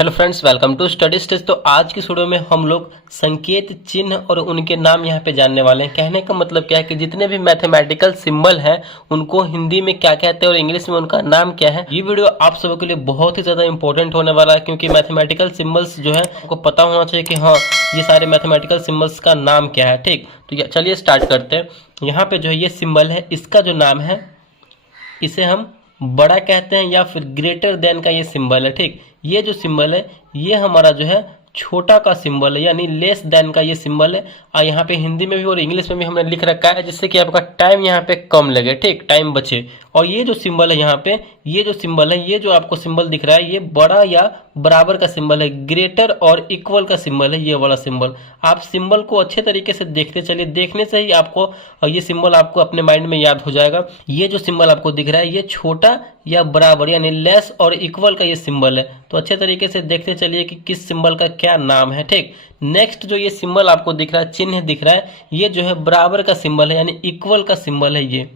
Hello friends, welcome to Study Stage. तो आज की वीडियो में हम लोग संकेत चिन्ह और उनके नाम यहाँ पे जानने वाले हैं। कहने का मतलब क्या है कि जितने भी मैथमेटिकल सिंबल हैं उनको हिंदी में क्या कहते हैं और इंग्लिश में उनका नाम क्या है। ये वीडियो आप सबों के लिए बहुत ही ज़्यादा इंपॉर्टेंट होने वाला है, क्योंकि मैथमेटिकल सिम्बल्स जो है आपको पता होना चाहिए कि हाँ ये सारे मैथमेटिकल सिम्बल्स का नाम क्या है। ठीक, तो चलिए स्टार्ट करते हैं। यहाँ पे जो है ये सिम्बल है, इसका जो नाम है इसे हम बड़ा कहते हैं या फिर ग्रेटर देन का ये सिंबल है। ठीक, ये जो सिंबल है ये हमारा जो है छोटा का सिंबल है, यानी लेस देन का ये सिंबल है। और यहाँ पे हिंदी में भी और इंग्लिश में भी हमने लिख रखा है, जिससे कि आपका टाइम यहाँ पे कम लगे। ठीक, टाइम बचे। और ये जो सिंबल है यहाँ पे, ये जो सिंबल है, ये जो आपको सिंबल दिख रहा है, ये बड़ा या बराबर का सिंबल है, ग्रेटर और इक्वल का सिंबल है ये वाला सिंबल। आप सिंबल को अच्छे तरीके से देखते चलिए, देखने से ही आपको ये सिंबल आपको अपने माइंड में याद हो जाएगा। ये जो सिंबल आपको दिख रहा है ये छोटा या बराबर यानी लेस और इक्वल का ये सिंबल है। तो अच्छे तरीके से देखते चलिए कि किस सिंबल का क्या नाम है। ठीक, नेक्स्ट जो ये सिंबल आपको दिख रहा है, चिन्ह दिख रहा है, ये जो है बराबर का सिंबल है, यानी इक्वल का सिंबल है।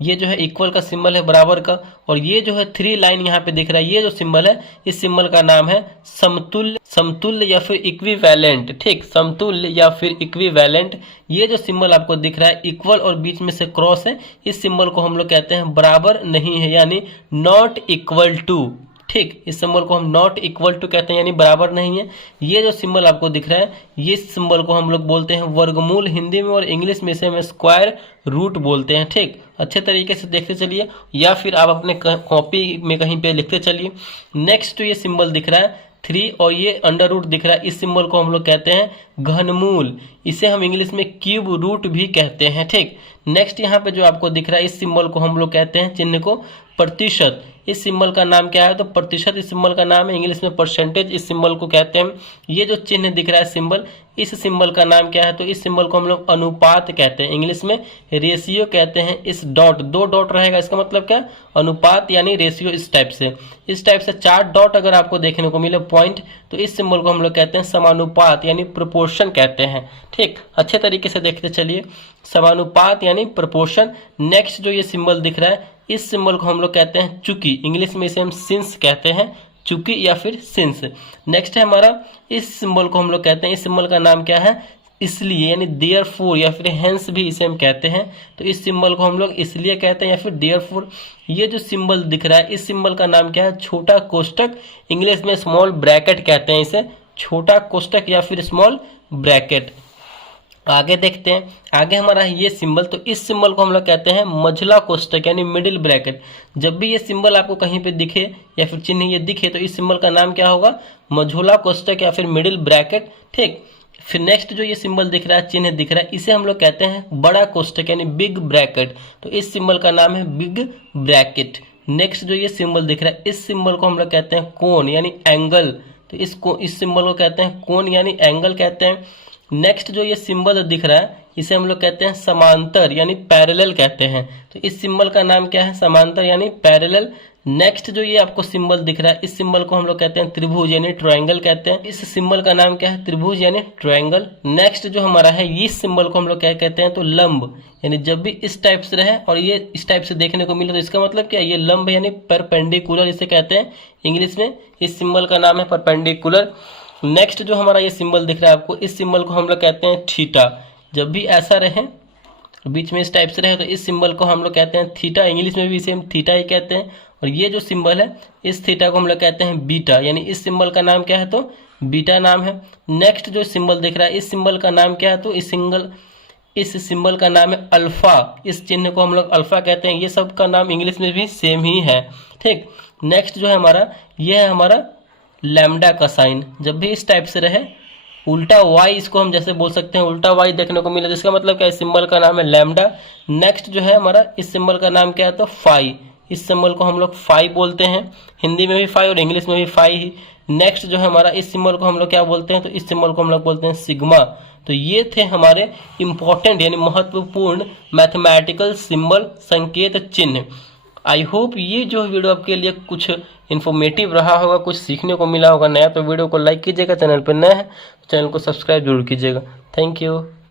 ये जो है इक्वल का सिंबल है, बराबर का। और ये जो है 3 लाइन यहाँ पे दिख रहा है, ये जो सिंबल है इस सिंबल का नाम है समतुल्य, समतुल्य या फिर इक्विवेलेंट। ठीक, समतुल्य या फिर इक्विवेलेंट। ये जो सिंबल आपको दिख रहा है इक्वल और बीच में से क्रॉस है, इस सिंबल को हम लोग कहते हैं बराबर नहीं है, यानी नॉट इक्वल टू। ठीक, इस सिंबल को हम नॉट इक्वल टू कहते हैं, यानी बराबर नहीं है। ये जो सिंबल आपको दिख रहा है ये सिंबल को हम लोग बोलते हैं वर्गमूल हिंदी में, और इंग्लिश में इसे हम स्क्वायर रूट बोलते हैं। ठीक, अच्छे तरीके से देखते चलिए, या फिर आप अपने कॉपी में कहीं पे लिखते चलिए। नेक्स्ट ये सिंबल दिख रहा है 3 और ये अंडर रूट दिख रहा है, इस सिंबल को हम लोग कहते हैं घनमूल, इसे हम इंग्लिश में क्यूब रूट भी कहते हैं। ठीक, नेक्स्ट यहाँ पे जो आपको दिख रहा है इस सिंबल को हम लोग कहते हैं, चिन्ह को, प्रतिशत। इस सिंबल का नाम क्या है? तो प्रतिशत इस सिंबल का नाम है, इंग्लिश में परसेंटेज इस सिंबल को कहते हैं। ये जो चिन्ह दिख रहा है सिंबल, इस सिंबल का नाम क्या है? तो इस सिंबल को हम लोग अनुपात कहते हैं, इंग्लिश में रेशियो कहते हैं। इस डॉट, 2 डॉट रहेगा, इसका मतलब क्या? अनुपात यानी रेशियो। इस टाइप से 4 डॉट अगर आपको देखने को मिले पॉइंट, तो इस सिंबल को हम लोग कहते हैं समानुपात यानी प्रोपोर्शन कहते हैं। ठीक, अच्छे तरीके से देखते चलिए, समानुपात यानी प्रोपोर्शन। नेक्स्ट जो ये सिंबल दिख रहा है इस सिंबल को हम लोग कहते हैं चूकी, इंग्लिश में इसे हम सिंस कहते हैं, चूकी या फिर सिंस। नेक्स्ट है हमारा, इस सिंबल को हम लोग कहते हैं, इस सिंबल का नाम क्या है? इसलिए, यानी देयरफॉर या फिर हेंस भी इसे हम कहते हैं। तो इस सिंबल को हम लोग इसलिए कहते हैं या फिर देयरफॉर। ये जो सिंबल दिख रहा है इस सिंबल का नाम क्या है? छोटा कोष्टक, इंग्लिश में स्मॉल ब्रैकेट कहते हैं इसे, छोटा कोष्टक या फिर स्मॉल ब्रैकेट। आगे देखते हैं, आगे हमारा है ये सिंबल, तो इस सिंबल को हम लोग कहते हैं मझला कोष्टक यानी मिडिल ब्रैकेट। जब भी ये सिंबल आपको कहीं पे दिखे या फिर चिन्ह ये दिखे, तो इस सिंबल का नाम क्या होगा? मझोला कोष्टक या फिर मिडिल ब्रैकेट। ठीक, फिर नेक्स्ट जो ये सिंबल दिख रहा है, चिन्ह दिख रहा है, इसे हम लोग कहते हैं बड़ा कोष्टक यानी बिग ब्रैकेट। तो इस सिंबल का नाम है बिग ब्रैकेट। नेक्स्ट जो ये सिंबल दिख रहा है इस सिंबल को हम लोग कहते हैं कोण यानी एंगल। तो इस सिंबल को कहते हैं कोण यानी एंगल कहते हैं। नेक्स्ट जो ये सिंबल दिख रहा है इसे हम लोग कहते हैं समांतर यानी पैरेलल कहते हैं। तो इस सिंबल का नाम क्या है? समांतर यानी पैरेलल। नेक्स्ट जो ये आपको सिंबल दिख रहा है इस सिंबल को हम लोग कहते हैं त्रिभुज यानी ट्रायंगल कहते हैं। इस सिंबल का नाम क्या है? त्रिभुज यानी ट्रायंगल। नेक्स्ट जो हमारा है इस सिंबल को हम लोग क्या कहते हैं? तो लंब, यानी जब भी इस टाइप से रहे और ये इस टाइप से देखने को मिले तो इसका मतलब क्या है? ये लंब यानी परपेंडिकुलर इसे कहते हैं, इंग्लिश में इस सिंबल का नाम है परपेंडिकुलर। नेक्स्ट जो हमारा ये सिंबल दिख रहा है आपको, इस सिंबल को हम लोग कहते हैं थीटा। जब भी ऐसा रहे, बीच में इस टाइप से रहे, तो इस सिंबल को हम लोग कहते हैं थीटा, इंग्लिश में भी इसे हम थीटा ही कहते हैं। और ये जो सिंबल है इस थीटा को हम लोग कहते हैं बीटा, यानी इस सिंबल का नाम क्या है? तो बीटा नाम है। नेक्स्ट जो सिंबल दिख रहा है इस सिंबल का नाम क्या है? तो इस सिंबल का नाम है अल्फा, इस चिन्ह को हम लोग अल्फा कहते हैं। ये सब का नाम इंग्लिश में भी सेम ही है। ठीक, नेक्स्ट जो है हमारा, ये है हमारा लैम्डा का साइन। जब भी इस टाइप से रहे, उल्टा वाई इसको हम जैसे बोल सकते हैं, उल्टा वाई देखने को मिले, जिसका मतलब क्या है? इस सिंबल का नाम है लैम्डा। नेक्स्ट जो है हमारा, इस सिंबल का नाम क्या है? तो फाई, इस सिंबल को हम लोग फाई बोलते हैं, हिंदी में भी फाई और इंग्लिश में भी फाई ही। नेक्स्ट जो है हमारा, इस सिंबल को हम लोग क्या बोलते हैं? तो इस सिंबल को हम लोग बोलते हैं सिग्मा। तो ये थे हमारे इंपॉर्टेंट यानी महत्वपूर्ण मैथमेटिकल सिंबल, संकेत चिन्ह। आई होप ये जो वीडियो आपके लिए कुछ इन्फॉर्मेटिव रहा होगा, कुछ सीखने को मिला होगा नया। तो वीडियो को लाइक कीजिएगा, चैनल पर नया है तो चैनल को सब्सक्राइब जरूर कीजिएगा। Thank you.